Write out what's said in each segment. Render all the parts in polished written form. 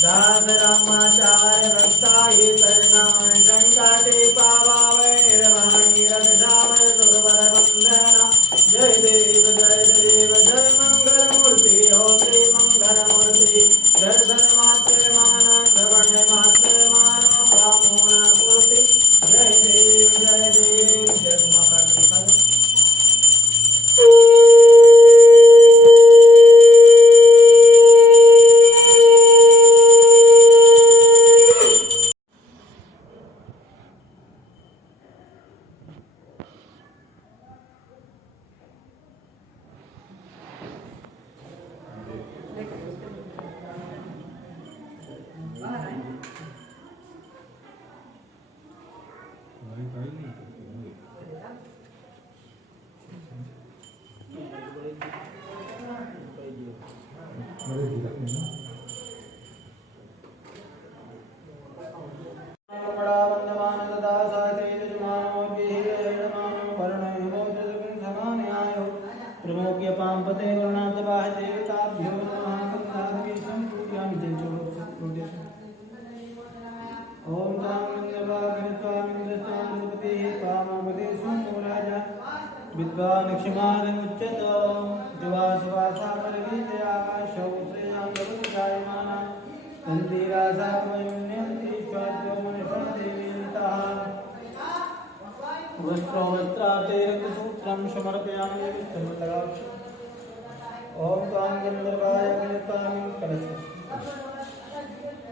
दास रामाचार्य भक्ताये तजनाम शंकाटे पावावैरवाणी रथश्याम सुरवर वंदना जय देव जय मंगल मूर्ति हो श्री मंगल मूर्ति दर्शन मात्र मान श्रवण मात्र मान ब्राह्मण पूर्ति जय देव जय माता दी विद्वान क्षमादमुच्यत जुवासुवासामरगीतयाशौश्रेयाङ्गवजायमाना तन्तिरासामयुन्यन्ति स्वाद्यो मनुष्यदेवीताः वस्त्रवस्त्रातेरक्तसूत्रं समर्पयामि विष्णुतगाक्ष ॐ त्वां गन्धर्वाय गणितां कलशः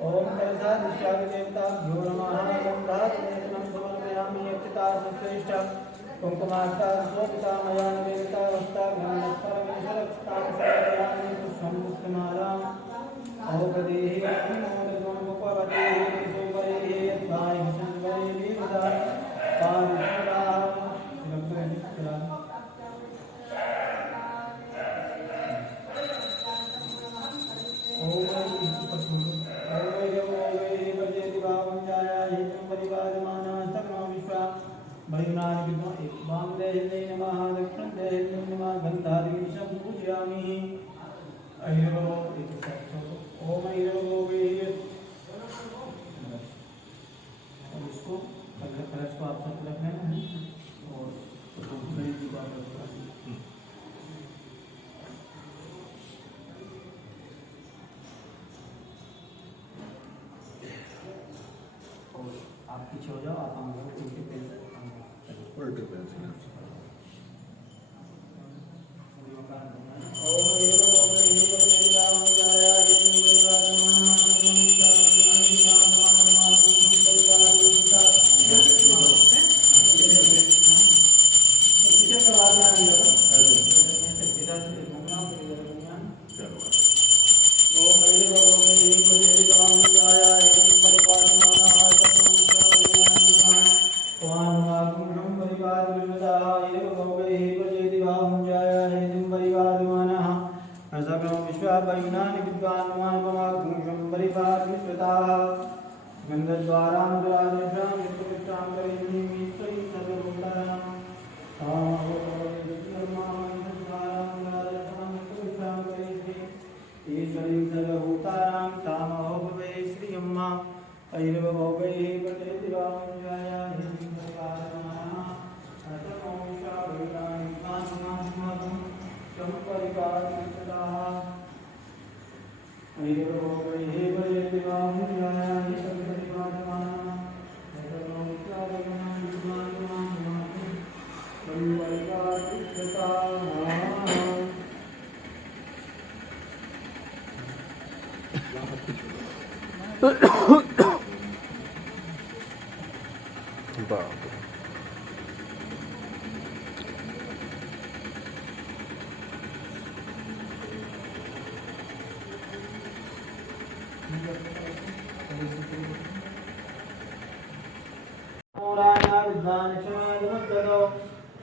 ॐ कलशादिष्टादिदेवताभ्यो नमः गन्धात्मेनं समर्पयामि यक्षितासश्रेष्ठा कुंकुमार्ता स्वपितामया निवेदितावस्था ज्ञानस्वरमेश्वरक्षतां समर्पयामि पुष्पं पुष्पमालाम् औपदेहि नमोदगुणमुपवदेहि सुवरेहि यद्वाहि संवरेहि विदाय पारिषदाः वामदेहे नमः दक्षिणदेहे नमः गन्धादिशं पूजयामि ऐरवो इति ओम ऐरवो वेहि और इसको कलश को आप सब रखना है और गणेश जी को आप और आप पीछे हो जाओ आप हम लोग उल्टे पैर उल्टे पैर से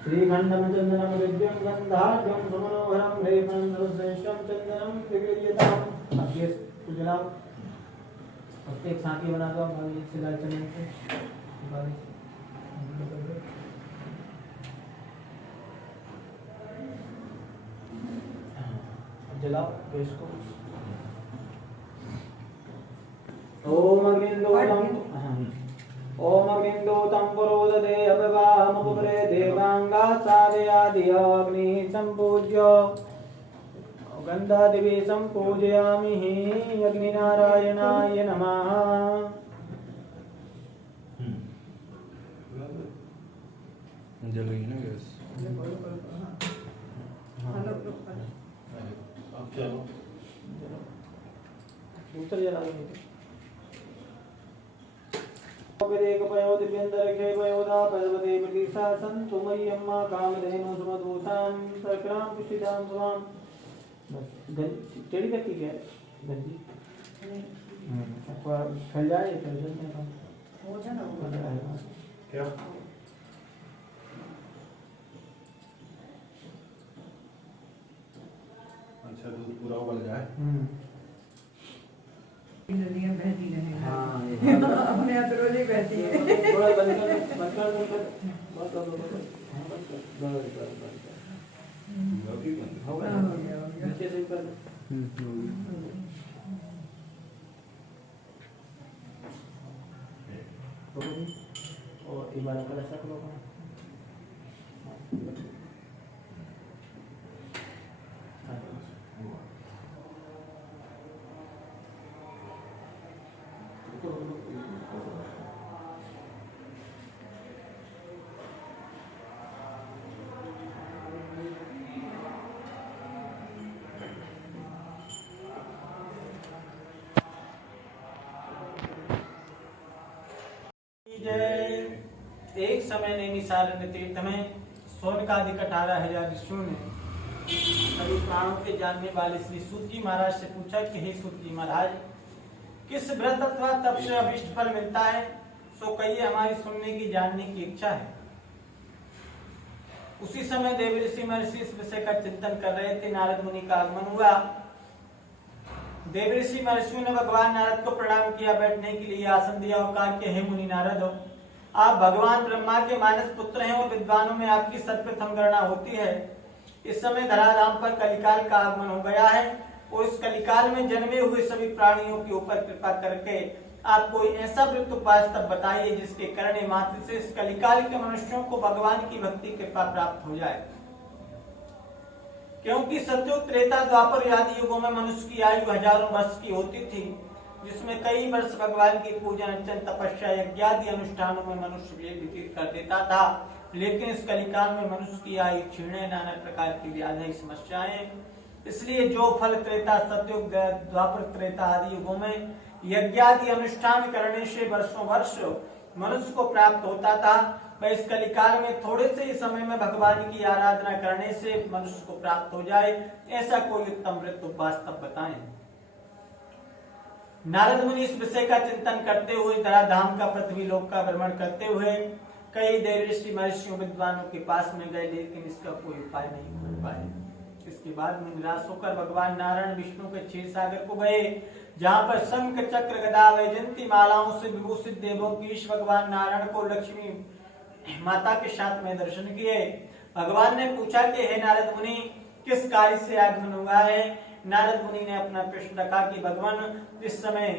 श्रीखंडम चंदनम दिव्यं गंधाढ्यं सुमनोहरं लेपनं सर्वश्रेष्ठं चंदनं विगृह्यताम्। अब ये जलाओ, उसके एक साथी बना दो भाई सिलाई चने से जलाओ गैस को। ओम अग्निन्दूतं पुरोदते अभवामुपरे देवांगा साधयादियो अग्निः सम्पूज्य गन्धादिभिः सम्पूजयामि अग्निनारायणाय नमः। जलेगी ना गैस। अब चलो दूसरा जला देंगे। वेदेकपयो दिव्यन्तरिक्षे पयोदा पर्वते प्रतिसा सन्तु मय्यम्मा कामधेनु सुमधुसां प्रक्रां पुष्टिदां स्वां। बस टेढ़ी करती क्या गंदी आपका फैल जाए फैल जाते हैं हो जाना क्या अच्छा दूध पूरा उबल जाए। नदियाँ बहती रहेंगी। हाँ अपने यहाँ तो रोज ही बहती है। थोड़ा बंद कर बहुत हो गया नीचे से कर और इबारत का ऐसा करो एक समय नैमिषारण्य तीर्थ में शौनकादिक 18,000 ऋषियों ने सभी प्राणों के जानने वाले श्री सूत जी महाराज से पूछा कि हे सूत जी महाराज, किस व्रत अथवा तप से अभिष्ट फल मिलता है, सो कहिए, हमारी सुनने की जानने की इच्छा है। उसी समय देव ऋषि महर्षि इस विषय का चिंतन कर रहे थे। नारद मुनि का आगमन हुआ। देव ऋषि महर्षियों ने भगवान नारद को प्रणाम किया, बैठने के लिए आसन दिया और कहा कि हे मुनि नारद, आप भगवान ब्रह्मा के मानस पुत्र हैं और विद्वानों में आपकी सर्वप्रथम गणना होती है। इस समय धराधाम पर कलिकाल का आगमन हो गया है और इस कलिकाल में जन्मे हुए सभी प्राणियों के ऊपर कृपा करके आप कोई ऐसा व्रत उपाय तब बताइए जिसके करने मात्र से इस कलिकाल के मनुष्यों को भगवान की भक्ति कृपा प्राप्त हो जाए। क्योंकि सतयुग, त्रेता, द्वापर आदि युगों में मनुष्य की आयु हजारों वर्ष की होती थी, जिसमें कई वर्ष भगवान की पूजन अर्चन तपस्या यज्ञ आदि अनुष्ठानों में मनुष्य व्यतीत कर देता था। लेकिन इस कलिकाल में मनुष्य की आयु क्षीण है, नाना प्रकार की व्याधि समस्याएं। इसलिए जो फल त्रेता, सतयुग, द्वापर, त्रेता आदि युगों में यज्ञ आदि अनुष्ठान करने से वर्षों वर्ष मनुष्य को प्राप्त होता था, वह इस कलिकाल में थोड़े से ही समय में भगवान की आराधना करने से मनुष्य को प्राप्त हो जाए। ऐसा कोई उत्तम व्रत उपाय तब बताएं। नारद मुनि इस विषय का चिंतन करते हुए धराधाम का, पृथ्वी लोक का भ्रमण करते हुए कई देव ऋषि महर्षियों विद्वानों के पास में गए, लेकिन इसका कोई उपाय नहीं कर पाए। इसके बाद में निराश होकर भगवान नारायण विष्णु के क्षीर सागर को गए, जहाँ पर शंख, चक्र, गदा, वैजयंती मालाओं से विभूषित देवों की भगवान नारायण को लक्ष्मी माता के साथ में दर्शन किए। भगवान ने पूछा कि हे नारद मुनि, किस कार्य से आगमन हुआ है। नारद मुनि ने अपना प्रश्न रखा कि भगवान, इस समय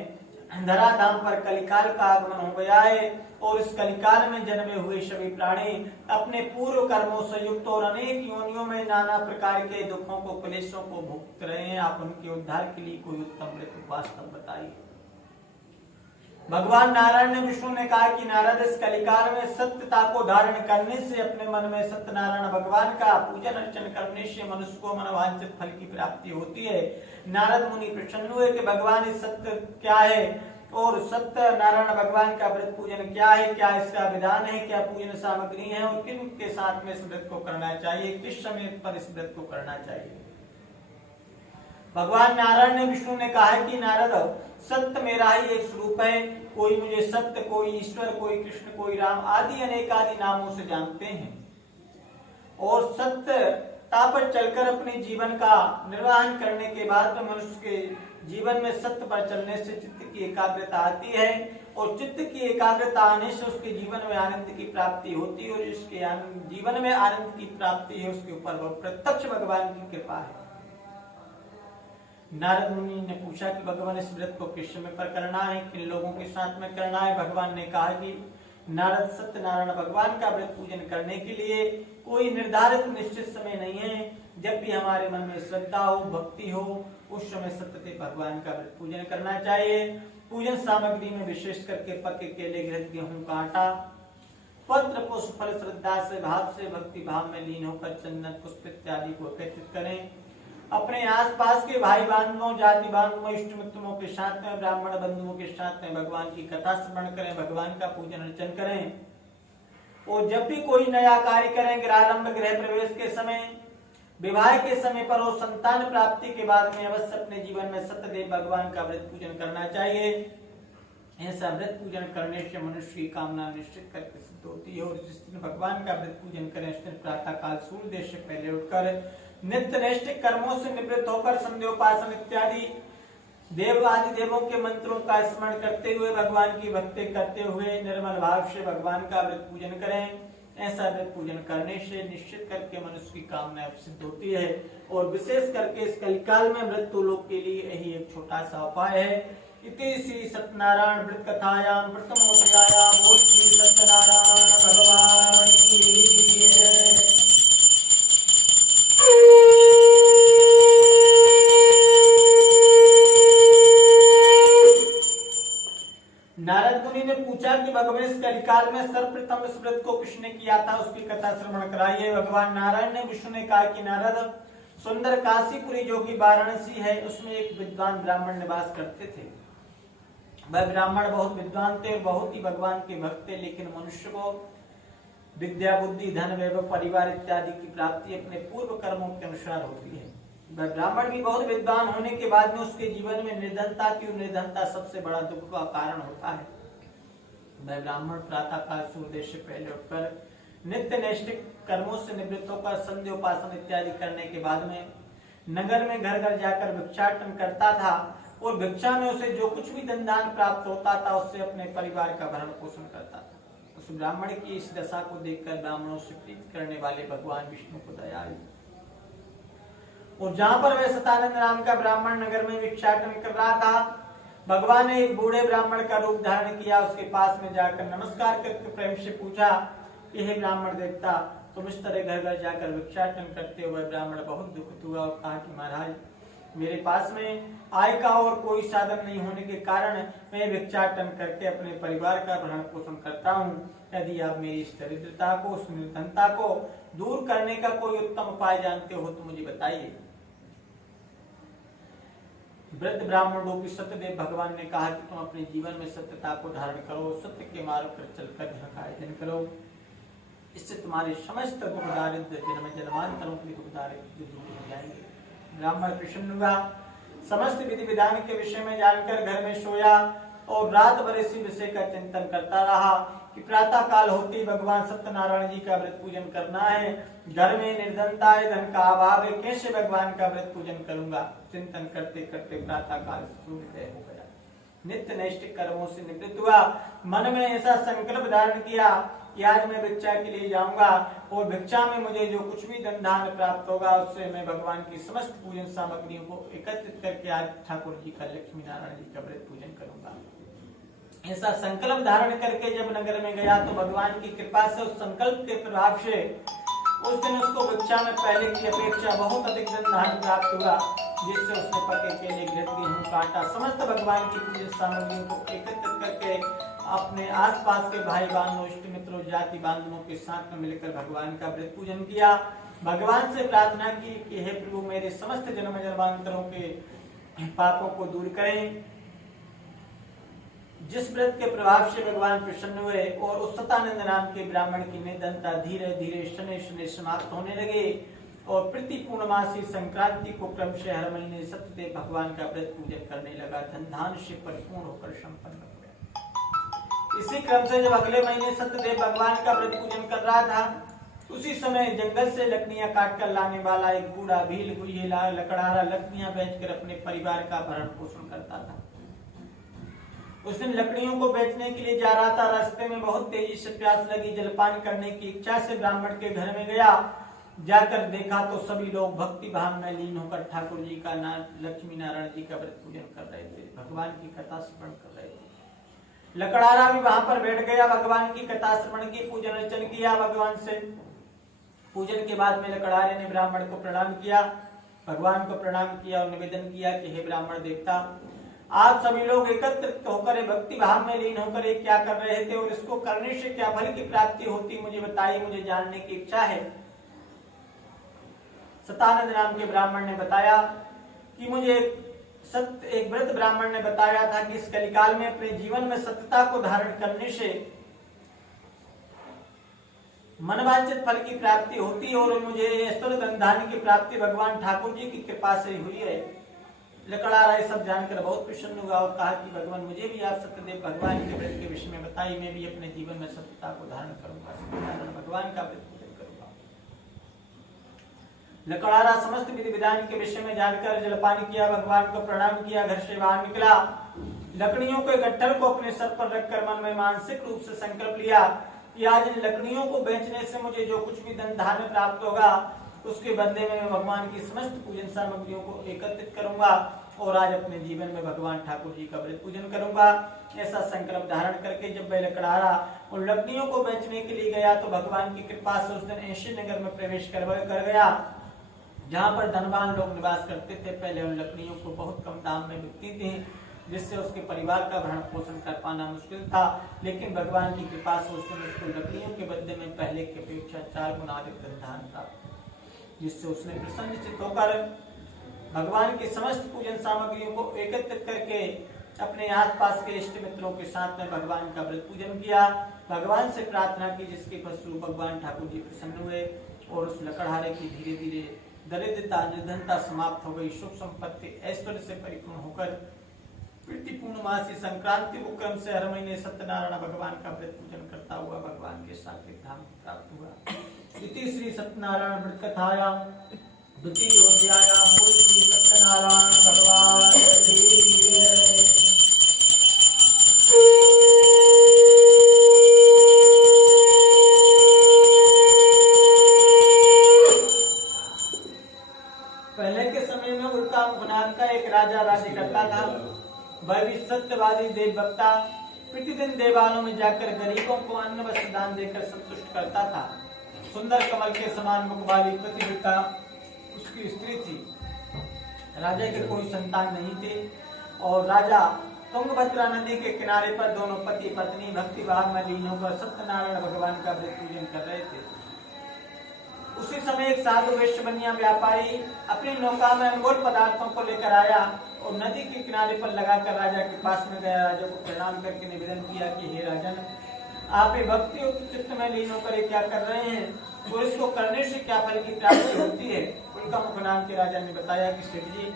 धराधाम पर कलिकाल का आगमन हो गया है और इस कलिकाल में जन्मे हुए सभी प्राणी अपने पूर्व कर्मों से युक्त और अनेक योनियों में नाना प्रकार के दुखों को, क्लेशों को भुगत रहे हैं। आप उनके उद्धार के लिए कोई उत्तम व्रत उपाय बताइए। भगवान नारायण ने विष्णु ने कहा कि नारद, इस कलिकाल में सत्यता को धारण करने से, अपने मन में सत्यनारायण भगवान का पूजन अर्चन करने से मनुष्य को मनोवांछित फल की प्राप्ति होती है। नारद मुनि प्रसन्न हुए कि भगवान इस सत्य क्या है और सत्य नारायण भगवान का व्रत पूजन क्या है, क्या इसका विधान है, क्या पूजन सामग्री है और किन के साथ में इस व्रत को करना चाहिए, किस समय पर इस व्रत को करना चाहिए। भगवान नारायण ने विष्णु ने कहा कि नारद, सत्य मेरा ही एक स्वरूप है। कोई मुझे सत्य, कोई ईश्वर, कोई कृष्ण, कोई राम आदि अनेक आदि नामों से जानते हैं और सत्यता पर चलकर अपने जीवन का निर्वहन करने के बाद में मनुष्य के जीवन में सत्य पर चलने से चित्त की एकाग्रता आती है और चित्त की एकाग्रता आने से उसके जीवन में आनंद की प्राप्ति होती है और जिसके जीवन में आनंद की प्राप्ति है उसके ऊपर प्रत्यक्ष भगवान की कृपा है। नारद मुनि ने पूछा कि भगवान इस व्रत को किस समय पर करना है, किन लोगों के साथ में करना है। भगवान ने कहा कि नारद, सत्यनारायण भगवान का व्रत पूजन करने के लिए कोई निर्धारित निश्चित समय नहीं है। जब भी हमारे मन में श्रद्धा हो, भक्ति हो, उस समय सत्य भगवान का व्रत पूजन करना चाहिए। पूजन सामग्री में विशेष करके पके केले, घृत, गेहूं का आटा, पत्र, पुष्प, फल श्रद्धा से भाव से भक्ति भाव में लीन होकर चंदन, पुष्प इत्यादि को एकत्रित करें। अपने आसपास के भाई बंधुओं, जाति बंधुओं, इष्ट मित्रों के साथ में, ब्राह्मण बंधुओं के साथ में भगवान की कथा श्रवण करें, भगवान का पूजन अर्चन करें। और जब भी कोई नया कार्य करें, गृहारंभ, गृह प्रवेश के समय, विवाह के समय पर और संतान प्राप्ति के बाद में अवश्य अपने जीवन में सत्यदेव भगवान का व्रत पूजन करना चाहिए। ऐसा व्रत पूजन करने से मनुष्य की कामना निश्चित करके सिद्ध होती है। और जिस दिन भगवान का व्रत पूजन करें, उस दिन प्रातः काल सूर्योदय से पहले उठकर नित्य नैष्ठिक कर्मों से निवृत्त होकर संध्योपासन इत्यादि देव आदि देवों के मंत्रों का स्मरण करते हुए, भगवान की भक्ति करते हुए निर्मल भाव से भगवान का व्रत पूजन करें। ऐसा व्रत पूजन करने से निश्चित करके मनुष्य की कामना सिद्ध होती है। और विशेष करके इस कलिकाल में मृत्यु लोग के लिए यही एक छोटा सा उपाय है। इति श्री सत्यनारायण व्रत कथायां प्रथमोध्यायां बोल श्री सत्यनारायण भगवान की जय। नारद मुनि ने पूछा कि भगवान इस कलिकाल में सर्वप्रथम इस व्रत को किसने किया था, उसकी कथा श्रवण कराइए। भगवान नारायण ने विष्णु ने कहा कि नारद, सुंदर काशीपुरी जो कि वाराणसी है, उसमें एक विद्वान ब्राह्मण निवास करते थे। वह ब्राह्मण बहुत विद्वान थे और बहुत ही भगवान के भक्त थे, लेकिन मनुष्य को विद्या, बुद्धि, धन, वैभव, परिवार इत्यादि की प्राप्ति अपने पूर्व कर्मों के अनुसार होती है। वह ब्राह्मण भी बहुत विद्वान होने के बाद में उसके जीवन में निर्धनता थी और निर्धनता सबसे बड़ा दुख का कारण होता है। वह ब्राह्मण प्रातः काल सूर्योदय से पहले उठकर नित्य नैष्ठिक कर्मों से निवृत्त होकर संध्योपासन इत्यादि करने के बाद में नगर में घर घर जाकर भिक्षाटन करता था और भिक्षा में उसे जो कुछ भी धन दान प्राप्त होता था उससे अपने परिवार का भरण पोषण करता था। उस ब्राह्मण की इस दशा को देखकर ब्राह्मणों से प्रीत करने वाले भगवान विष्णु को दया आई और जहां पर वह सतानंद नाम का ब्राह्मण नगर में भिक्षाटन कर रहा था, भगवान ने एक बूढ़े ब्राह्मण का रूप धारण किया। उसके पास में जाकर नमस्कार करके प्रेम से पूछा कि हे ब्राह्मण देवता, तुम इस तरह घर घर जाकर भिक्षाटन करते हुए। ब्राह्मण बहुत दुखित हुआ और कहा कि महाराज, मेरे पास में आय का और कोई साधन नहीं होने के कारण मैं भिक्षाटन करके अपने परिवार का भरण पोषण करता हूँ। यदि आप मेरी इस दरिद्रता को, उस निर्धनता को दूर करने का कोई उत्तम उपाय जानते हो तो मुझे बताइए। वृद्ध ब्राह्मण रूपी सत्यदेव भगवान ने कहा कि तुम अपने जीवन में सत्यता को धारण करो, सत्य के मार्ग पर चलकर धन का अर्जन करो। इससे तुम्हारे समस्त दुख दारिद्र जन्म जन्मांतरों के दुख दारिद्र दूर हो जाएंगे। ब्राह्मण प्रसन्न हुआ, समस्त विधि विधान के विषय में जानकर घर में सोया और रात भर इसी विषय का चिंतन करता रहा कि प्रातः काल होते ही भगवान सत्यनारायण जी का व्रत पूजन करना है। घर में निर्धनता है, धन का अभाव है, कैसे भगवान का व्रत पूजन करूंगा। चिंतन करते करते प्रातः काल सूर्योदय हो गया। नित्य नैष्ठिक कर्मों से निवृत्त हुआ। मन में ऐसा संकल्प धारण किया कि आज मैं भिक्षा के लिए जाऊंगा और भिक्षा में मुझे जो कुछ भी धन धान प्राप्त होगा उससे मैं भगवान की समस्त पूजन सामग्रियों को एकत्रित करके आज ठाकुर जी का, लक्ष्मी नारायण जी का व्रत पूजन करूंगा। ऐसा संकल्प धारण करके जब नगर में गया तो भगवान की कृपा से, उस संकल्प के प्रभाव से उस दिन उसको भिक्षा में पहले की अपेक्षा बहुत अधिक धन धान प्राप्त हुआ, जिससे उसने पके केले, घृत, गेहूं का आटा, समस्त भगवान की पूजन सामग्रियों को एकत्रित करके अपने आसपास के भाई बहनों, इष्ट मित्रों, जाति बांधवों के साथ में मिलकर भगवान का व्रत पूजन किया। भगवान से प्रार्थना की कि हे प्रभु, मेरे समस्त जन्म जन्मांतरों के पापों को दूर करें। जिस व्रत के प्रभाव से भगवान प्रसन्न हुए और उस सतानंद नाम के ब्राह्मण की निर्धनता धीरे धीरे शनि शनि समाप्त होने लगे और प्रति पूर्णमासी संक्रांति को क्रम से हर महीने सत्यदेव भगवान का व्रत पूजन करने लगा। धन धान से परिपूर्ण होकर संपन्न हो गया। इसी क्रम से जब अगले महीने सत्यदेव भगवान का व्रत पूजन कर रहा था, उसी समय जंगल से लकड़ियां काट कर लाने वाला एक बूढ़ा भील गुरियेला लकड़हारा लकड़ियां बेचकर अपने परिवार का भरण पोषण करता था। उस दिन लकड़ियों को बेचने के लिए जा रहा था। रास्ते में बहुत तेजी से प्यास लगी। जलपान करने की इच्छा से ब्राह्मण के घर में गया। जाकर देखा तो सभी लोग भक्ति भाव में लीन होकर ठाकुर जी का लक्ष्मी नारायण जी का व्रत पूजन कर रहे थे, भगवान की कथा श्रवण कर रहे थे। लकड़ारा भी वहां पर बैठ गया, भगवान की कथा श्रवण की, पूजन अर्चन किया भगवान से। पूजन के बाद में लकड़ारे ने ब्राह्मण को प्रणाम किया, भगवान को प्रणाम किया और निवेदन किया कि हे ब्राह्मण देवता, आप सभी लोग एकत्रित होकर भक्ति भाव में लीन होकर ये क्या कर रहे थे और इसको करने से क्या फल की प्राप्ति होती, मुझे बताइए, मुझे जानने की इच्छा है। सतानंद नाम के ब्राह्मण ने बताया कि मुझे एक वृद्ध ब्राह्मण ने बताया था कि इस कलिकाल में अपने जीवन में सत्यता को धारण करने से मनवांछित फल की प्राप्ति होती है और मुझे ऐश्वर्य धन धान्य की प्राप्ति भगवान ठाकुर जी की कृपा से हुई है। लकड़ारा ये सब जानकर बहुत प्रसन्न हुआ और कहा कि भगवान मुझे भी आप सत्यदेव भगवान के व्रत के विषय में बताइए, मैं भी अपने जीवन में सत्यता को धारण करूंगा, सत्यनारायण भगवान का व्रत पूजन करूंगा। लकड़ारा समस्त विधि विधान के विषय में जानकर जलपान किया, भगवान को प्रणाम किया, घर से बाहर निकला। लकड़ियों के गट्ठर को अपने सर पर रखकर मन में मानसिक रूप से संकल्प लिया कि आज इन लकड़ियों को बेचने से मुझे जो कुछ भी धन धान्य प्राप्त होगा उसके बदले में मैं भगवान की समस्त पूजन सामग्रियों को एकत्रित करूंगा और आज अपने जीवन में भगवान ठाकुर जी का व्रत पूजन करूंगा। ऐसा संकल्प धारण करके जब वह लकड़ारा उन लकड़ियों को बेचने के लिए गया तो भगवान की कृपा से उस दिन ऐसे नगर में प्रवेश कर गया जहाँ पर धनवान लोग निवास करते थे। पहले उन लकड़ियों को बहुत कम दाम में बिकती थी, जिससे उसके परिवार का भरण पोषण कर पाना मुश्किल था, लेकिन भगवान की कृपा से उसको लकड़ियों के बदले में पहले की अपेक्षा 4 गुना अधिक धन प्राप्त, जिससे उसने प्रसन्नचित्त होकर भगवान की समस्त पूजन सामग्रियों को एकत्रित करके अपने आसपास के इष्ट मित्रों के साथ में भगवान का व्रत पूजन किया, भगवान से प्रार्थना की, जिसके फलस्वरूप भगवान ठाकुर जी प्रसन्न हुए और उस लकड़हारे की धीरे धीरे दरिद्रता निर्धनता समाप्त हो गई, सुख संपत्ति ऐश्वर्य से परिपूर्ण होकर प्रीति पूर्णमासी संक्रांति उपक्रम से हर महीने सत्यनारायण भगवान का व्रत पूजन करता हुआ भगवान के सात्विक धाम प्राप्त हुआ। इति श्री सत्यनारायण व्रत कथायां द्वितीयोऽध्यायः मूल श्री सत्यनारायण भगवान की जय। पहले के समय में उल्का नाम का एक राजा राज्य करता था। वह भी सत्यवादी देवभक्ता, प्रतिदिन देवालयों में जाकर गरीबों को अन्न वस्त्र दान देकर संतुष्ट करता था। सुंदर कमल के समान मुख वाली प्रतिभा उसकी स्त्री थी। राजा के कोई संतान नहीं थे और राजा तुंगभद्रा नदी के किनारे पर दोनों पति पत्नी भक्ति भाव में लीन होकर सत्यनारायण भगवान का व्रत पूजन कर रहे थे। उसी समय एक साधु वैश्य बनिया व्यापारी अपनी नौका में अनमोल पदार्थों को लेकर आया और नदी के किनारे पर लगाकर राजा के पास में गया। राजा को प्रणाम करके निवेदन किया कि हे राजन, आप ये भक्ति चित्त में लीन होकर क्या कर रहे हैं और इसको करने से क्या फल की प्राप्ति होती है। उनका मुख नाम के राजा ने बताया कि सेठ जी,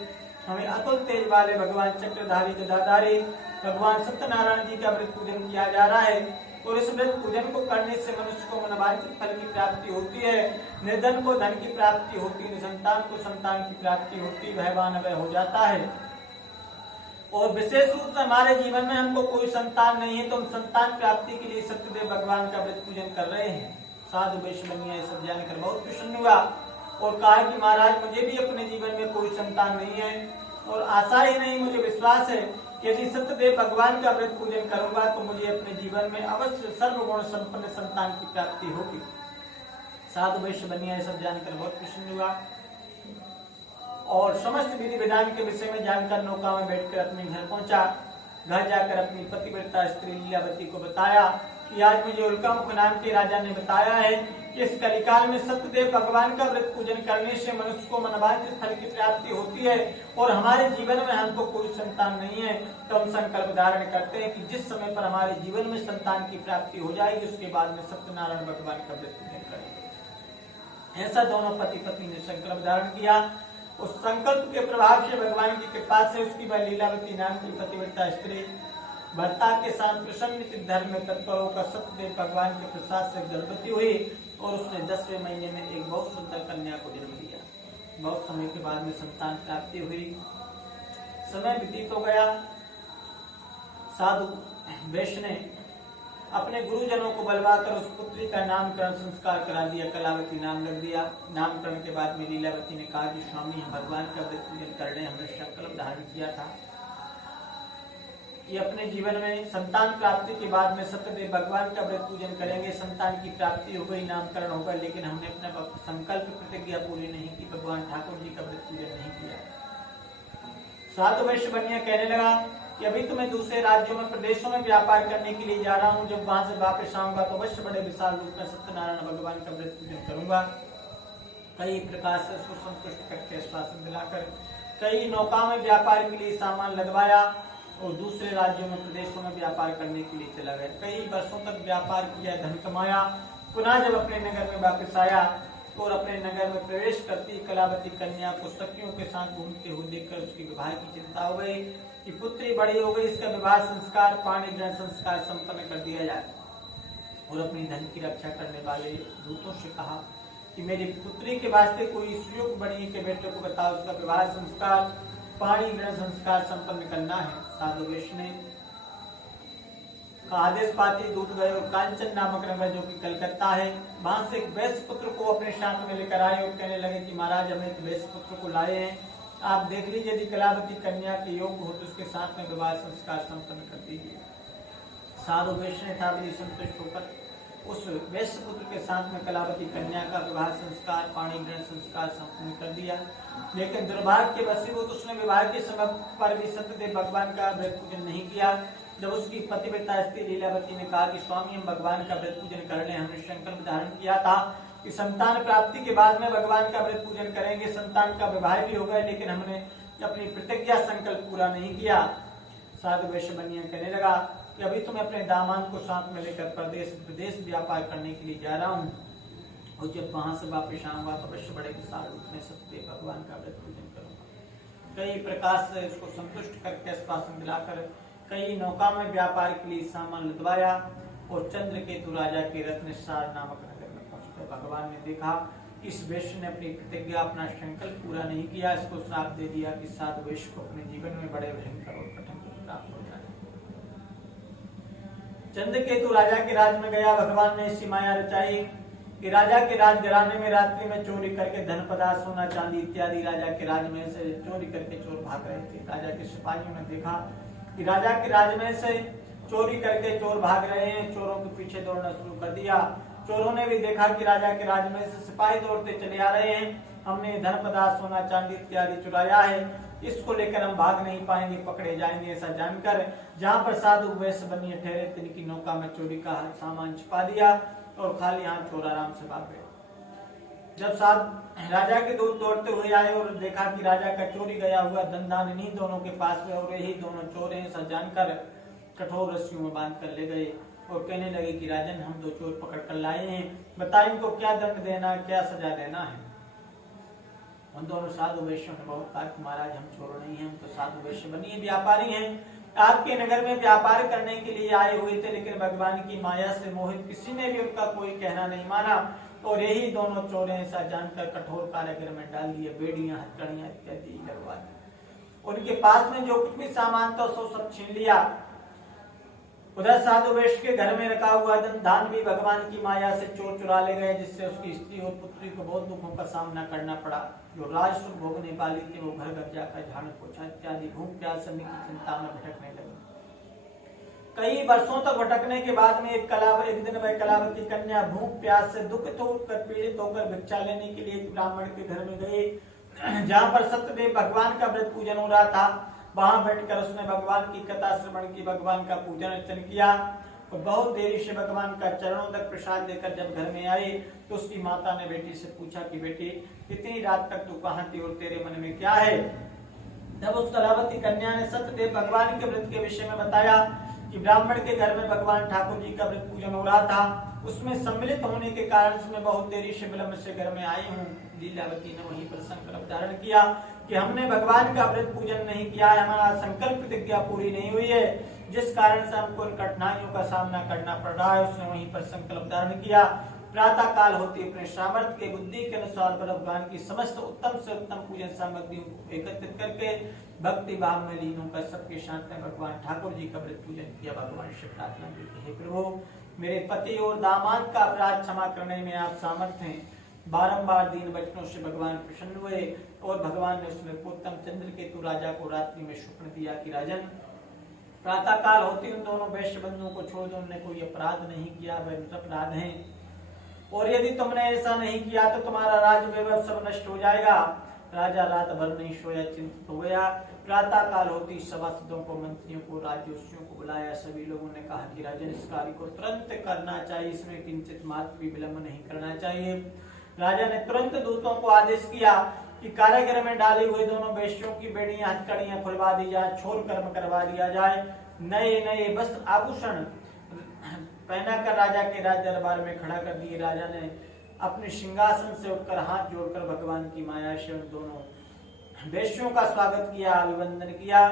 हमें अतुल तेज वाले भगवान चक्रधारी गदाधारी भगवान सत्यनारायण जी का व्रत पूजन किया जा रहा है और इस व्रत पूजन को करने से मनुष्य को मनवांछित फल की प्राप्ति होती है, निर्धन को धन की प्राप्ति होती है, निसंतान को संतान की प्राप्ति होती, भयवान भय हो जाता है। और विशेष रूप से हमारे जीवन में हमको कोई संतान नहीं है तो हम संतान प्राप्ति के लिए सत्यदेव भगवान का व्रत पूजन कर रहे हैं। साधु वैश्य बनिया ये सब जानकर बहुत प्रसन्न हुआ और कहा कि महाराज, मुझे भी अपने जीवन में कोई संतान नहीं है और आशा ही नहीं, मुझे विश्वास है कि यदि सत्यदेव भगवान का व्रत पूजन करूंगा तो मुझे अपने जीवन में अवश्य सर्वगुण संपन्न संतान की प्राप्ति होगी। साधु वैश्य बनिया ये सब जानकर बहुत प्रसन्न हुआ और समस्त विधि विधान के विषय में जानकर नौका में बैठकर अपने घर पहुंचा। घर जाकर अपनी पतिव्रता स्त्री लीलावती को बताया कि आज मुझे उल्कामुख नाम के राजा ने बताया है कि इस कलिकाल में सत्यदेव भगवान का व्रत पूजन करने से मनुष्य को मनवांछित फल की प्राप्ति होती है और हमारे जीवन में हमको कोई संतान नहीं है, तो हम संकल्प धारण करते हैं कि जिस समय पर हमारे जीवन में संतान की प्राप्ति हो जाएगी उसके बाद में सत्यनारायण भगवान का व्रत पूजन करेंगे। ऐसा दोनों पति पत्नी ने संकल्प धारण किया। उस संकल्प के प्रभाव से भगवान की कृपा से उसकी वह लीलावती नाम की पतिव्रता स्त्री भर्ता के साथ प्रसन्न धर्म में तत्पर होकर सत्यदेव भगवान के प्रसाद से गर्भवती हुई और उसने 10वें महीने में एक बहुत सुंदर कन्या को जन्म दिया। बहुत समय के बाद में संतान प्राप्ति हुई। समय व्यतीत हो गया। साधु वैश्य ने अपने गुरुजनों को बलवाकर उस पुत्री का नामकरण संस्कार करा दिया, कलावती नाम रख दिया। नामकरण के बाद में लीलावती ने कहा कि स्वामी हम भगवान का व्रत पूजन करने हमने संकल्प धारण किया था ये अपने जीवन में संतान प्राप्ति के बाद में सत्यदेव भगवान का व्रत पूजन करेंगे, संतान की प्राप्ति हो गई, नामकरण होगा, लेकिन हमने अपना संकल्प प्रतिज्ञा पूरी नहीं की, भगवान ठाकुर जी का व्रत पूजन नहीं किया। साधु वैश्य बनिया कहने लगा कि अभी तो मैं दूसरे राज्यों में प्रदेशों में व्यापार करने के लिए जा रहा हूँ, जब वहां से वापस आऊंगा तो अवश्य बड़े विशाल रूप में सत्यनारायण भगवान का व्रत पूजन करूंगा। कई प्रकार से उसको संतुष्ट करके आश्वासन दिलाकर कई नौकाओं में व्यापार के लिए सामान लगवाया और दूसरे राज्यों में प्रदेशों में व्यापार करने के लिए चला गया। कई वर्षों तक व्यापार किया, धन कमाया, पुनः जब अपने नगर में वापस आया और अपने नगर में प्रवेश करती कलावती कन्या को सखियों के साथ घूमते हुए देखकर उसकी विवाह की चिंता हो गई कि पुत्री बड़ी हो गई, इसका विवाह संस्कार पाणी ग्रहण संस्कार संपन्न कर दिया जाए। और अपनी धन की रक्षा करने वाले दूतों से कहा कि मेरी पुत्री के वास्ते कोई सुयोग बनी के बेटे को बताओ, उसका विवाह संस्कार पाणी ग्रहण संस्कार संपन्न करना है। साधु वेश ने का आदेश पाते दूत गए और कांचन नामक नगर जो कि कलकत्ता है, वहां से एक वैश्य पुत्र को अपने साथ में लेकर आए और कहने लगे कि महाराज हम एक वैश्य पुत्र को लाए हैं, आप देख लीजिए यदि कलावती कन्या के योग हो तो उसके साथ में विवाह संस्कार संपन्न कर दीजिए। साधु वेश ने ठाकुर संतुष्ट होकर उस वैश्य पुत्र के साथ में कलावती कन्या का विवाह संस्कार पाणी ग्रहण संस्कार संपन्न कर दिया। लेकिन दुर्भाग्य के वशीभूत उसने विवाह के समय पर भी सत्यदेव भगवान का व्रत पूजन नहीं किया। जब उसकी पतिव्रता स्त्री लीलावती ने कहा कि स्वामी हम भगवान का व्रत पूजन कर ले, हमने संकल्प धारण किया था कि संतान प्राप्ति के बाद में भगवान का व्रत पूजन करेंगे, संतान का विवाह भी हो गया, लेकिन हमने अपनी प्रतिज्ञा संकल्प पूरा नहीं किया। साधु वैश्य बनिया कहने लगा कि अभी तो मैं अपने दामाद को साथ में लेकर प्रदेश व्यापार करने के लिए जा रहा हूँ और जब वहां से वापस आऊंगा तो अवश्य बड़े विशाल रूप में सत्यदेव भगवान का व्रत पूजन करूंगा। कई प्रकार से उसको संतुष्ट करके आश्वासन दिलाकर कई नौका में व्यापार के लिए सामान लदवाया और चंद्रकेतु राजा के रत्नसार नामक नगर में पहुंचते भगवान ने देखा कि इस वैश्य ने अपनी प्रतिज्ञा अपना संकल्प पूरा नहीं किया, इसको श्राप दे दिया कि साधु वैश्य को अपने जीवन में बड़े भयंकर और कठिन प्राप्त हो जाए। चंद्रकेतु राजा के राज में गया, भगवान ने ऐसी माया रचाई कि राजा के राज घराने में रात्रि में चोरी करके धन पदार्थ सोना चांदी इत्यादि राजा के राज में से चोरी करके चोर भाग रहे थे। राजा के सिपाहियों ने देखा कि राजा के राज में से चोरी करके चोर भाग रहे हैं, चोरों के पीछे दौड़ना शुरू कर दिया। चोरों ने भी देखा कि राजा के राज में से सिपाही दौड़ते चले आ रहे हैं, हमने धन पदार्थ सोना चांदी इत्यादि चुराया है, इसको लेकर हम भाग नहीं पाएंगे, पकड़े जाएंगे। ऐसा जानकर जहाँ पर साधु वैश्य बनिए ठहरे थे की नौका में चोरी का सामान छिपा दिया और खाली हाथ चोर आराम से भाग गए। जब राजा के दूत दौड़ते हुए आए और देखा कि राजा का चोरी गया हुआ धन दान इन्हीं दोनों के पास में और यही दोनों चोर हैं, ऐसा जानकर कठोर रस्सियों में बांध कर ले गए और कहने लगे कि राजन हम दो चोर पकड़ कर लाए हैं, बताएं इनको क्या दंड देना, क्या सजा देना है। उन दोनों साधु वैश्यों ने बहुत कहा कि महाराज हम चोर नहीं हैं, हम तो साधु वैश्य बनिए व्यापारी हैं, आपके नगर में व्यापार करने के लिए आए हुए थे, लेकिन भगवान की माया से मोहित किसी ने भी उनका कोई कहना नहीं माना और यही दोनों चोर ऐसा जानकर कठोर कारागृह में डाल दिए, बेड़ियां हथकड़ियां इत्यादि लगवा दी। उनके पास में जो कुछ भी सामान था सो सब छीन लिया। उधर साधु वैश्य के घर में रखा हुआ धन भी भगवान की माया से चोर चुरा ले गए, जिससे उसकी स्त्री और पुत्री को बहुत दुखों का सामना करना पड़ा। जो राज सुख भोगने वाली थी वो घर घर जाकर झाड़ू पोछा इत्यादि भूख प्यास की चिंता में भटकने लगी। कई वर्षों तक भटकने के बाद में एक दिन वह कलावती कन्या भूख प्यास से दुखित होकर पीड़ित होकर भिक्षा लेने के लिए ब्राह्मण के घर में गई, जहाँ पर सत्यदेव भगवान का व्रत पूजन हो रहा था। वहां बैठकर उसने भगवान की कथा श्रवण की, भगवान का पूजन अर्चन किया और बहुत देरी से भगवान का चरणों तक प्रसाद देकर जब घर में आई तो उसकी माता ने बेटी से पूछा कि बेटी इतनी रात तक तू कहाँ थी और तेरे मन में क्या है। तब उस कलावती कन्या ने सत्यदेव भगवान के व्रत के विषय में बताया कि ब्राह्मण के घर में भगवान ठाकुर जी का व्रत पूजन हो रहा था, उसमें सम्मिलित होने के कारण मैं बहुत देरी से विलंब से घर में आई हूँ। लीलावती ने वहीं पर संकल्प धारण किया कि हमने भगवान का व्रत पूजन नहीं किया है, हमारा संकल्प प्रतिज्ञा पूरी नहीं हुई है, जिस कारण से हमको इन कठिनाइयों का सामना करना पड़ रहा है। उसने वहीं पर संकल्प धारण किया, प्रातः काल होती अपने सामर्थ्य के बुद्धि के अनुसार भगवान की समस्त उत्तम से उत्तम पूजन सामग्रियों को एकत्रित करके भक्ति भाव में लीन होकर सबके साथ में भगवान ठाकुर जी का व्रत पूजन किया। भगवान से प्रार्थना की, हे प्रभु मेरे पति और दामाद का अपराध क्षमा करने में आप सामर्थ्य हैं। बारंबार दीन वचनों से भगवान प्रसन्न हुए और भगवान ने उसमें उत्तम चंद्रकेतु राजा को रात्रि में स्वप्न दिया कि राजन, प्रातः काल होते उन दोनों वैश्य बंधुओं को छोड़ दो, उन्होंने कोई अपराध नहीं किया, वह अपराध हैं, और यदि तुमने ऐसा नहीं किया तो तुम्हारा राज वैभव सब नष्ट हो जाएगा। राजा रात भर नहीं सोया, चिंतित हो गया। प्रातः काल होती सभासदों को, मंत्रियों को, राज्यों को बुलाया। सभी लोगों ने कहा कि राजन, इस कार्य को तुरंत करना चाहिए, इसमें किंचित मात्र भी विलंब नहीं करना चाहिए। राजा ने तुरंत दूतों को आदेश किया कि कारागृह में डाले हुए दोनों वेश्यों की बेड़ियां हथकड़ियां खुलवा दी जाए, छोर कर्म करवा दिया जाए, नए नए वस्त्र आभूषण पहना कर राजा के राज दरबार में खड़ा कर दिए। राजा ने अपने सिंहासन से उठकर हाथ जोड़कर भगवान की माया से उन दोनों वेश्यों का स्वागत किया, अभिवंदन किया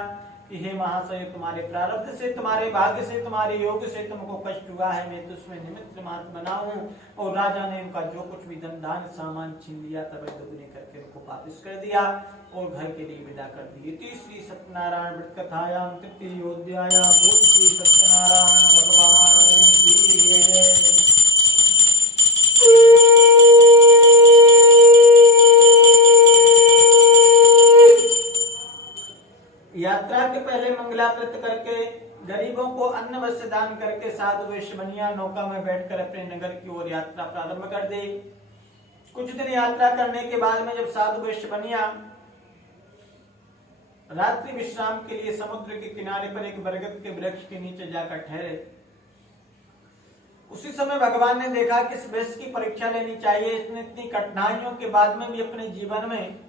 कि हे महाशय, तुम्हारे प्रारब्ध से, तुम्हारे भाग्य से, तुम्हारे योग से तुमको कष्ट हुआ है, मैं तो उसमें निमित्त मात्र बना हूं। और राजा ने उनका जो कुछ भी धन दान सामान छीन लिया तब दुगने करके उनको वापस कर दिया और घर के लिए विदा कर दिए। तीसरी सत्यनारायण व्रत कथायाम तृतीयोध्यायाम बोल श्री सत्यनारायण भगवान की जय। यात्रा के पहले मंगलाकृत करके गरीबों को अन्न वस्त्र दान करके साधु वेश्य बनिया नौका में बैठकर अपने नगर की ओर यात्रा प्रारंभ कर दी। कुछ दिन यात्रा करने के बाद में जब साधु वेश्य बनिया रात्रि विश्राम के लिए समुद्र के किनारे पर एक बरगद के वृक्ष के नीचे जाकर ठहरे, उसी समय भगवान ने देखा कि इस वेश्य की परीक्षा लेनी चाहिए। इसने इतनी कठिनाइयों के बाद में भी अपने जीवन में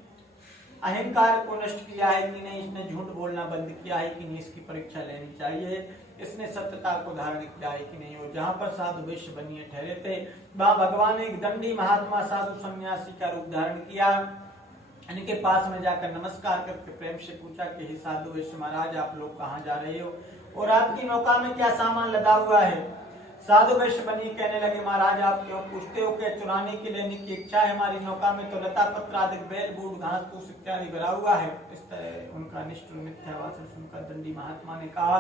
अहंकार को नष्ट किया है कि नहीं, इसने झूठ बोलना बंद किया है कि नहीं, इसकी परीक्षा लेनी चाहिए, इसने सत्यता को धारण किया है कि नहीं। और जहां पर साधु वेश्य बनिए ठहरे थे, वहां भगवान ने एक दंडी महात्मा साधु सन्यासी का रूप धारण किया। इनके पास में जाकर नमस्कार करके प्रेम से पूछा कि हे साधु वेश्य महाराज, आप लोग कहाँ जा रहे हो और आपकी नौका में क्या सामान लदा हुआ है। साधु वैश्य बनी कहने लगे, महाराज आप क्यों पूछते हो, क्या चुराने की लेने की इच्छा है। हमारी नौका में तो लता पत्र आदि बैल बूढ़ घास फूस इत्यादि भरा हुआ है। इस तरह उनका निष्ठुर मिथ्या भाषण सुनकर दंडी महात्मा ने कहा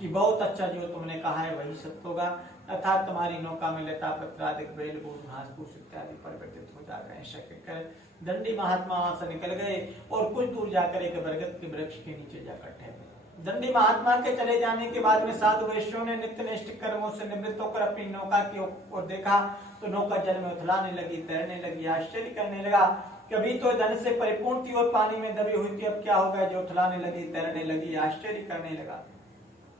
कि बहुत अच्छा, जो तुमने कहा है वही सत्य होगा, अर्थात तुम्हारी नौका में लता पत्र आदि बैल बूढ़ घास फूस इत्यादि परिवर्तित हो जाएगा। ऐसा कहकर दंडी महात्मा वहां से निकल गए और कुछ दूर जाकर एक बरगद के वृक्ष के नीचे जाकर ठहरे। दंडी महात्मा के चले जाने के बाद में साधु वैश्यों ने नित्य निष्ठ कर्मों से निवृत्त होकर अपनी नौका की ओर देखा तो नौका जल में उथलाने लगी, तैरने लगी। आश्चर्य करने लगा, कभी तो धन से परिपूर्ण थी और पानी में दबी हुई थी, अब क्या हो गया जो उथलाने लगी, तैरने लगी। आश्चर्य करने लगा,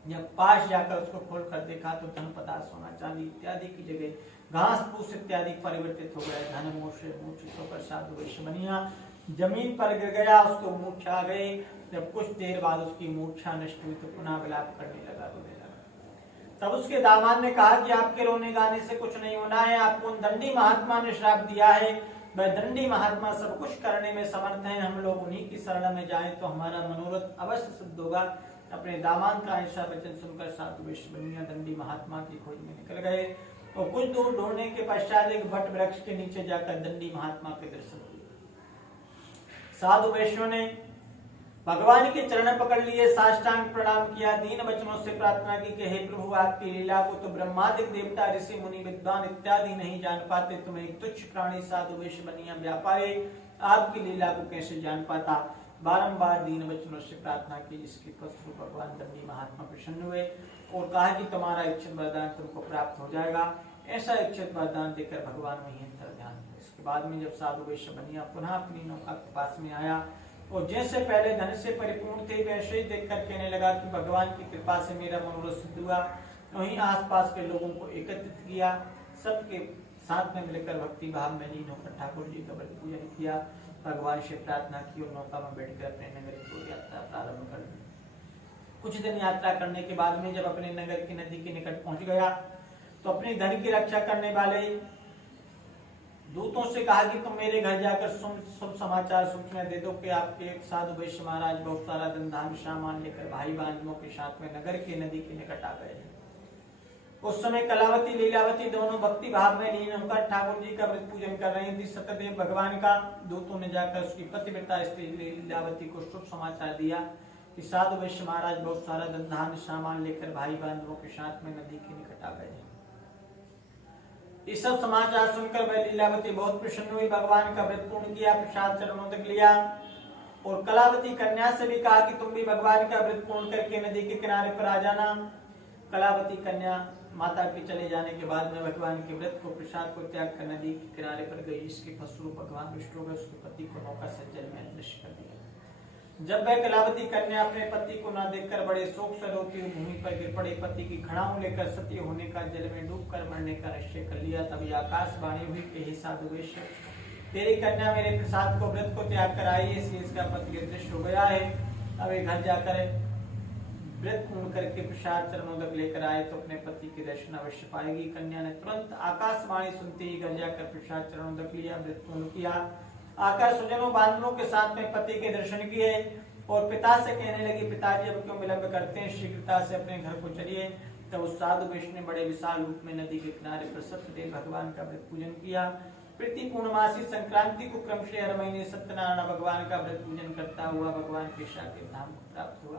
जब पास जाकर उसको खोल कर देखा तो धन पदार्थ, सोना चांदी इत्यादि की जगह घास फूस इत्यादि परिवर्तित हो गए। धन मोह से मूर्छित होकर साधु वैश्य बनिया जमीन पर गिर गया, उसको मूर्छा आ गई। जब कुछ देर बाद उसकी मूर्छा नष्ट हुई तो पुनः विलाप करने लगा, रोने लगा। तब उसके दामाद ने कहा कि आपके रोने गाने से कुछ नहीं होना है, आपको उन दंडी महात्मा ने श्राप दिया है। वह दंडी महात्मा सब कुछ करने में समर्थ हैं, हम लोग उन्हीं की शरण में जाएं तो हमारा मनोरथ अवश्य सिद्ध होगा। अपने दामाद का ऐसा वचन सुनकर साधु वैश्य बनिया दंडी महात्मा की खोज में निकल गए और कुछ दूर ढूंढने के पश्चात एक वट वृक्ष के नीचे जाकर दंडी महात्मा के दर्शन हुए। साधु वैश्यों ने भगवान के चरण पकड़ लिए, साष्टांग प्रणाम किया, दीन वचनों से प्रार्थना की कि हे प्रभु, आपकी लीला को तो ब्रह्मादिक देवता, ऋषि मुनि विद्वान इत्यादि नहीं जान पाते, तुम्हें एक तुच्छ प्राणी साधु वैश्य बनिया व्यापारी आपकी लीला को कैसे जान पाता। बारंबार दीन वचनों से प्रार्थना की, जिसके फलस्वरूप भगवान दंडी महात्मा प्रसन्न हुए और कहा कि तुम्हारा इच्छित वरदान तुमको प्राप्त हो जाएगा। ऐसा इच्छित वरदान देकर भगवान वहीं अंतर ध्यान हुए। इसके बाद में जब साधु वैश्य बनिया पुनः अपनी नौका के पास में आया और जैसे पहले धन से परिपूर्ण थे वैसे ही देखकर कहने लगा कि भगवान की कृपा से मेरा मनोरथ सिद्ध हुआ। वहीं आसपास के लोगों को एकत्रित किया, सबके साथ में मिलकर भक्ति भाव में लीन होकर ठाकुर जी का व्रत पूजन किया, भगवान से प्रार्थना की और नौका में बैठकर अपने नगर की ओर यात्रा प्रारंभ कर दी। कुछ दिन यात्रा करने के बाद में जब अपने नगर की नदी के निकट पहुंच गया तो अपने धन की रक्षा करने वाले दूतों से कहा कि तुम मेरे घर जाकर सब समाचार सूचना दे दो कि आपके एक साधु वैश्य महाराज बहुत सारा धन धान सामान लेकर भाई बहनों के साथ में नगर के नदी के निकट आ गए हैं। उस समय कलावती लीलावती दोनों भक्ति भाव में लीन होकर ठाकुर जी का व्रत पूजन कर रही थी। सत्यदेव भगवान का दूतों ने जाकर उसकी पतिव्रता स्त्री लीलावती को शुभ समाचार दिया कि साधु वैश्य महाराज बहुत सारा धन धान्य सामान लेकर भाई बंधुओं के साथ में नदी के निकट आ गए। ये सब समाचार सुनकर वह लीलावती बहुत प्रसन्न हुई, भगवान का व्रत पूर्ण किया, प्रसाद चरणों तक लिया और कलावती कन्या से भी कहा कि तुम भी भगवान का व्रत पूर्ण करके नदी के किनारे पर आ जाना। कलावती कन्या माता के चले जाने के बाद में भगवान के व्रत को प्रसाद को त्याग कर नदी के किनारे पर गई। इसके फलस्वरूप भगवान विष्णु ने उसके पति को नौका से जल में अदृश्य कर दिया। जब वह कलावती कन्या अपने पति को न देखकर बड़े शोक से रोती हुई भूमि पर गिर पड़ी, पति की खड़ाऊ लेकर सती होने का जल में डूबकर मरने का निश्चय कर लिया। तभी आकाशवाणी हुई कि हे साधु वैश्य, तेरी कन्या मेरे प्रसाद को व्रत को त्याग कर आई है, इसलिए इसका पति अदृश्य हो गया है। अब ये घर जाकर व्रत पूर्ण करके प्रसाद चरणों तक लेकर आए तो अपने पति के दर्शन अवश्य पाएगी। कन्या ने तुरंत आकाशवाणी सुनते ही घर जाकर प्रसाद चरणों तक लिया, व्रत पूर्ण किया। आकर स्वजनों बांधवों के साथ में पति के दर्शन किए और पिता से कहने लगी, पिताजी अब क्यों विलंब करते हैं, शीघ्रता से अपने घर को चलिए। तब उस साधु वैश्य ने बड़े विशाल रूप में नदी के किनारे पर सत्यदेव भगवान का व्रत पूजन किया। प्रति पूर्णमासी संक्रांति को क्रमशः हर महीने सत्यनारायण भगवान का व्रत पूजन करता हुआ भगवान के साकेत धाम को प्राप्त हुआ।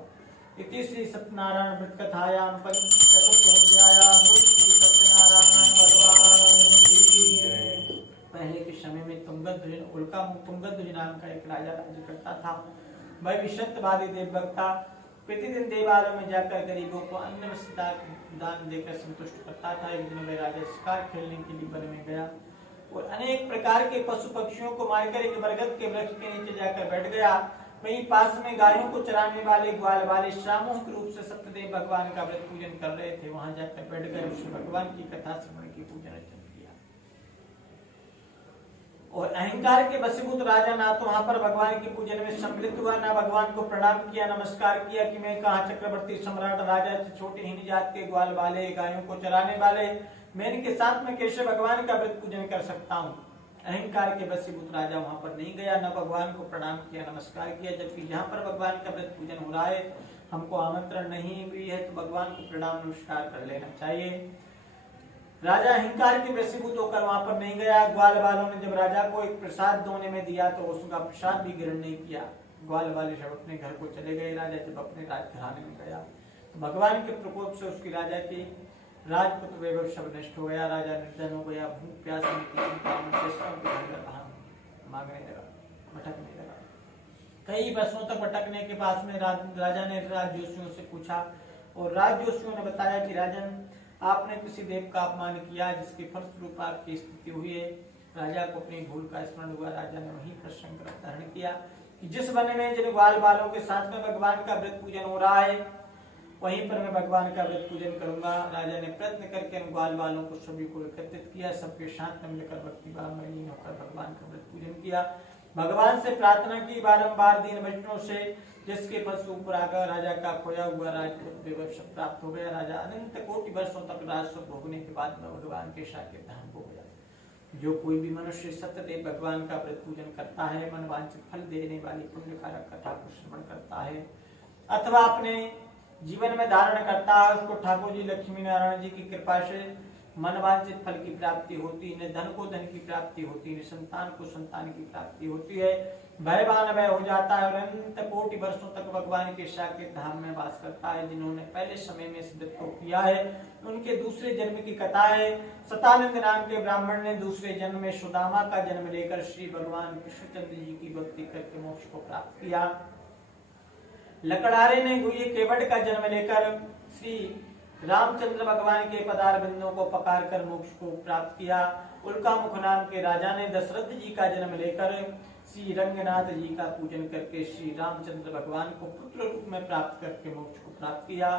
इति श्री सत्यनारायण व्रत कथायां पंचचतुर्थोऽध्यायः। श्री सत्यनारायण भगवान की जय। पहले के समय में तुंगध्वज नाम का एक राजा राज्य करता था। वह विशुद्धवादी देवभक्त था। प्रतिदिन देवालयों में जाकर गरीबों को अन्न दान देकर संतुष्ट करता था। एक दिन वह राजा शिकार खेलने के लिए वन में गया और अनेक प्रकार के पशु पक्षियों को मारकर एक बरगद के वृक्ष के नीचे जाकर बैठ गया। वहीं पास में गायों को चराने वाले ग्वाल वाले सामूहिक रूप से सत्यदेव भगवान का व्रत पूजन कर रहे थे। वहां जाकर बैठ गए, उसने भगवान की कथा श्रवण की, पूजन अर्चन किया और अहंकार के वशीभूत राजा ना तो वहां पर भगवान के पूजन में सम्मिलित हुआ, ना भगवान को प्रणाम किया, नमस्कार किया कि मैं कहाँ चक्रवर्ती सम्राट राजा छोटे हिंदी जात के ग्वाल वाले गायों को चराने वाले, मैं इनके साथ में कैसे भगवान का व्रत पूजन कर सकता हूँ। अहंकार के वशीभूत राजा वहां पर नहीं गया, न भगवान को प्रणाम किया, नमस्कार किया। जबकि यहाँ पर भगवान का व्रत पूजन हो रहा है, हमको आमंत्रण नहीं हुई है तो भगवान को प्रणाम नमस्कार कर लेना चाहिए। राजा अहंकार के वशीभूत होकर वहां पर नहीं गया। ग्वाल वालों ने जब राजा को एक प्रसाद दोने में दिया तो उसका प्रसाद भी ग्रहण नहीं किया। ग्वाल वाले सब अपने घर को चले गए। राजा जब अपने राजघराने में गया तो भगवान के प्रकोप से उसकी राजा की राजपुत्र वैभव सब नष्ट हो गया। राजा निर्धन हो गया, भूख प्यास मांगने लगा, भटकने लगा। कई वर्षों तक भटकने के पास में राजा ने राजजोशियों से पूछा और राजजोशियों ने बताया कि राजन, आपने किसी देव का अपमान किया जिसके फलस्वरूप आपकी स्थिति हुई है। राजा को अपनी भूल का स्मरण हुआ। राजा ने वहीं पर संकल्प धारण किया कि जिस वन में जिन ग्वाल बालों के साथ में भगवान का व्रत पूजन हो रहा है वहीं पर मैं भगवान का व्रत पूजन करूंगा। राजा ने प्रयत्न करके ग्वाल बालों को सभी को एकत्रित किया, सबके साथ में मिलकर भक्ति भाव में लीन होकर भगवान का व्रत पूजन किया। भगवान से प्रार्थना की बारंबार दीन वचनों से, जिसके फलस्वरूप राजा का खोया हुआ राजपुत्र वैभव प्राप्त हो गया। राजा अनंत कोटि वर्षों तक राजस्व भोगने के बाद में भगवान के साकेत धाम हो गया। जो कोई भी मनुष्य सत्यदेव भगवान का व्रत पूजन करता है, मनवांछित फल देने वाली पुण्यकारक कथा को श्रवण करता है अथवा अपने जीवन में धारण करता है, उसको ठाकुर जी लक्ष्मी नारायण जी की कृपा से मनवांछित फल की प्राप्ति होती है, धन को धन की प्राप्ति होती है, संतान को संतान की प्राप्ति होती है, भयवान भय हो जाता है और अनंत कोटि वर्षों तक भगवान के साकेत धाम में वास करता है। जिन्होंने पहले समय में इस व्रत को किया है उनके दूसरे जन्म की कथा है। सतानंद नाम के ब्राह्मण ने दूसरे जन्म में सुदामा का जन्म लेकर श्री भगवान कृष्णचंद्र जी की भक्ति करके मोक्ष को प्राप्त किया। लकड़ारे ने गुहे केवट का जन्म लेकर श्री रामचंद्र भगवान के पदार बिंदों को पकार कर मोक्ष को प्राप्त किया। उल्का मुख नाम के राजा ने दशरथ जी का जन्म लेकर श्री रंगनाथ जी का पूजन करके श्री रामचंद्र भगवान को पुत्र रूप में प्राप्त करके मोक्ष को प्राप्त किया।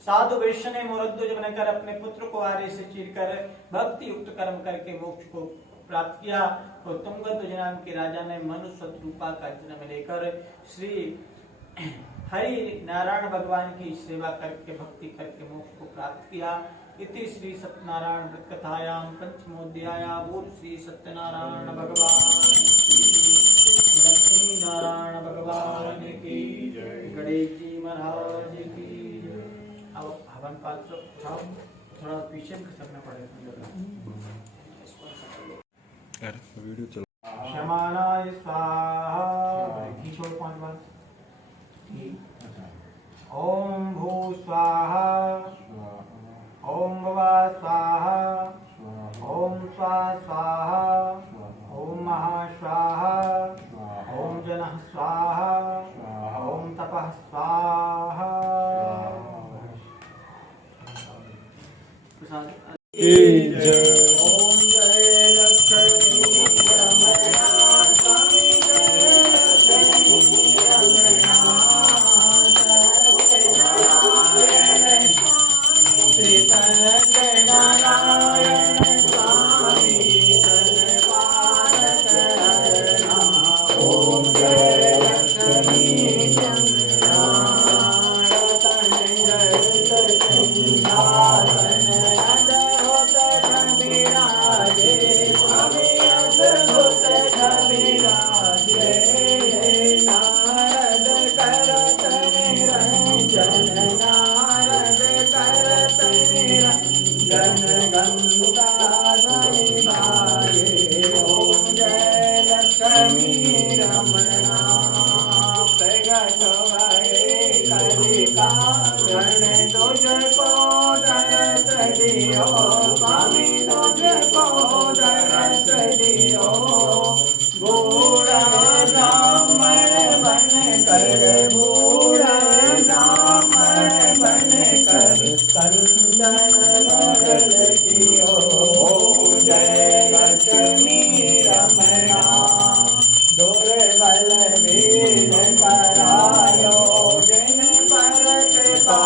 साधु वैश्य ने मोरध्वज बनकर अपने पुत्र को आरे से चीरकर भक्ति युक्त कर्म करके मोक्ष को प्राप्त किया। और तुंगध्वज नाम के राजा ने मनुष्य रूपा का जन्म लेकर श्री हरि नारायण भगवान की सेवा करके भक्ति करके मोक्ष को प्राप्त किया। इति श्री सत्यनारायण व्रत कथायां पंचमोध्याया। बोल श्री सत्यनारायण भगवान श्री लक्ष्मी नारायण भगवान की जय, गणेश जी महाराज की। अब हवन पात्र उठाओ। थोड़ा पीछे खसकना पड़ेगा। यार वीडियो चल क्षमानाय स्वाहा। घी छोड़ 5 बार। ओम भू स्वाहा, ओम भवा स्वाहा, ओम स्वा स्वाहा, ओम महा स्वाहा, ओम जनः स्वाहा, ओम तपः स्वाहा। ओम जय लक्ष्मी रमणा स्वामी, जय लक्ष्मी रमणा सत्यनारायण श्री सत्यनारायण स्वामी धनपालक हरणा। ओम जय लक्ष्मी रमणा सिंहासन अद्भुत विराजे, स्वामी अद्भुत विराजे। नारद करत निरंजन, नारद करत निरंजन, गंगा ध्वनि बाजे। ओम जय लक्ष्मी रमणा प्रगट भये कलिकारण, तुझको दरस दियो स्वामी, तुझको दरस दियो। बूढ़ा ब्राह्मण बन कर, बूढ़ा ब्राह्मण बन कर कंचन बदल कियो। ओम जय लक्ष्मी रमणा दुर्बल भील करायो, जिन पर कृपा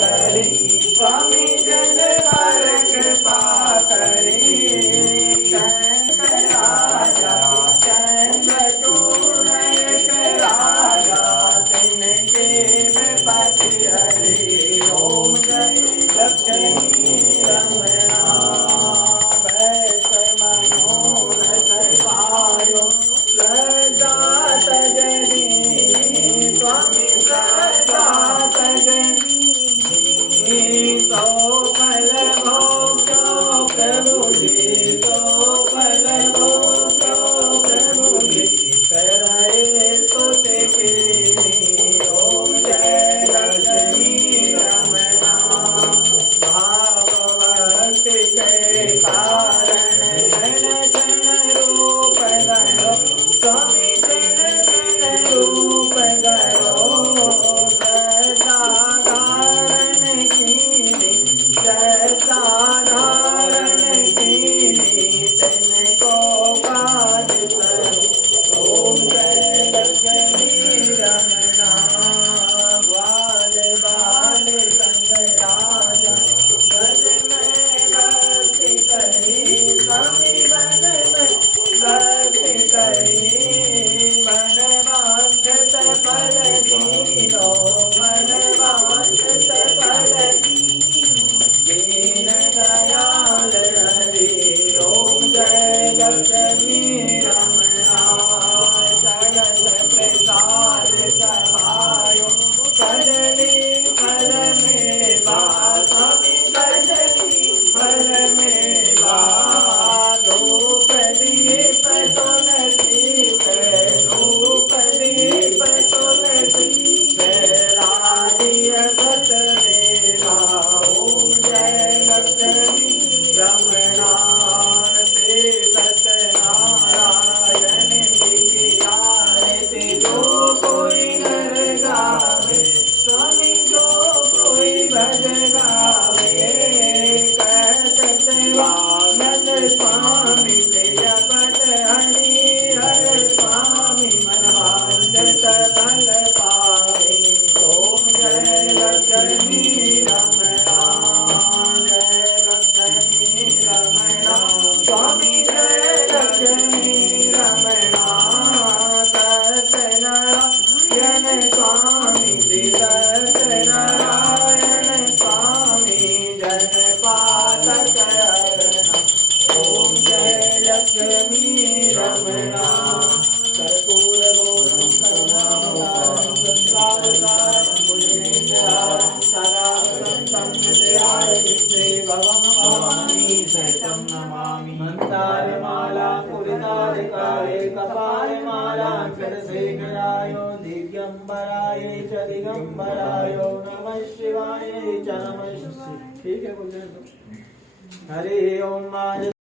करी स्वामी, जिन पर कृपा करी। चंद्र राजा चंद्र चूर्ण राजा, तिनके विपति हरे। ओम जय लक्ष्मी रमणा वैस मनोरथ पायो, सदा सजनी स्वामी सदा सजनी। तो फल भोग्यो प्रभु जी, तो फल भोग्यो प्रभु जी, कराए सुत के। ओम जय लक्ष्मी रमणा भागवत के कारण, जन जन रूप धरो स्वामी, जन जन रूप धरो। साधारण कीनी, साधारण कीनी, तिनको काज करो। ओम जय लक्ष्मी रमणा ग्वाल बाल संग राजा, वन में भक्ति करी स्वामी, वन में भक्ति करी। मन वांछित फल दीनो, मन वांछित फल दीन दयाल हरि। ओम जय लक्ष्मी रमणा जगत प्रसाद समायो, कदली फल में स्वामी, कदली फल में धूप दीप तुलसी, धूप दीप तुलसी राजियत देवा। ओम जय लक्ष्मी रमणा श्री सत्यनारायण जी की आरती जो कोई नर गावे स्वामी, जो कोई भज गावे। कहत वामन स्वामी जपत हरि हर स्वामी, मन वांछित फल पावे। ओम जय लक्ष्मी रमणा, जय लक्ष्मी रमणा स्वामी, जय लक्ष्मी रमणा। सत्यनारायण स्वामी, सत्यनारायण स्वामी, जन पालक हरणा। ओम जय लक्ष्मी रमणा कर्पूर गौरम करुणावतारम संसारसारम भुजगेन्द्रहारं सदा वसन्तं हृदयारविन्दे भवम् भवानी सहितं नमामि मन्दारमाला पूरिताधिकारे कपालमालाक्षरशेखराय दिगंबराय च दिगंबराय नमः शिवाय च नमः। ठीक है बोल हरि ओम।